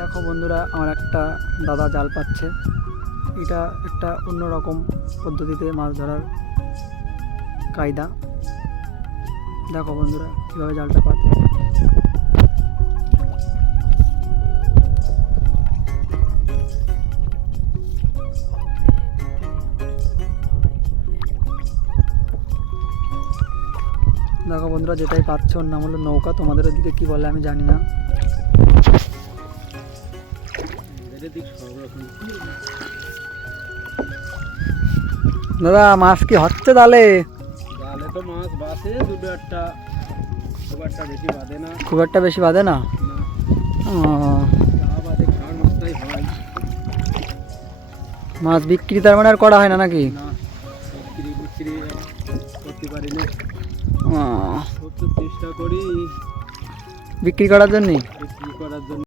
দেখো বন্ধুরা, আমার একটা দাদা জাল পাচ্ছে। এটা একটা অন্যরকম পদ্ধতিতে মাছ ধরার কায়দা। দেখো বন্ধুরা কীভাবে জালটা পাতে। দেখো বন্ধুরা, যেটাই পাচ্ছ ওর নাম হলো নৌকা। তোমাদের ওদিকে কি বলে আমি জানি না। দাদা মাছ কি হচ্ছে তাহলে? জালে তো মাছ বাসে দুটো একটা, খুব একটা বেশি বাঁধে না। খুব একটা বেশি বাঁধে না? যা বাদে খাওয়ার মাছটাই হয়। মাছ বিক্রি তার মানে আর করা হয় না নাকি? না, বিক্রি করতে পারি না। ও, খুব তো চেষ্টা করি বিক্রি করার জন্যই।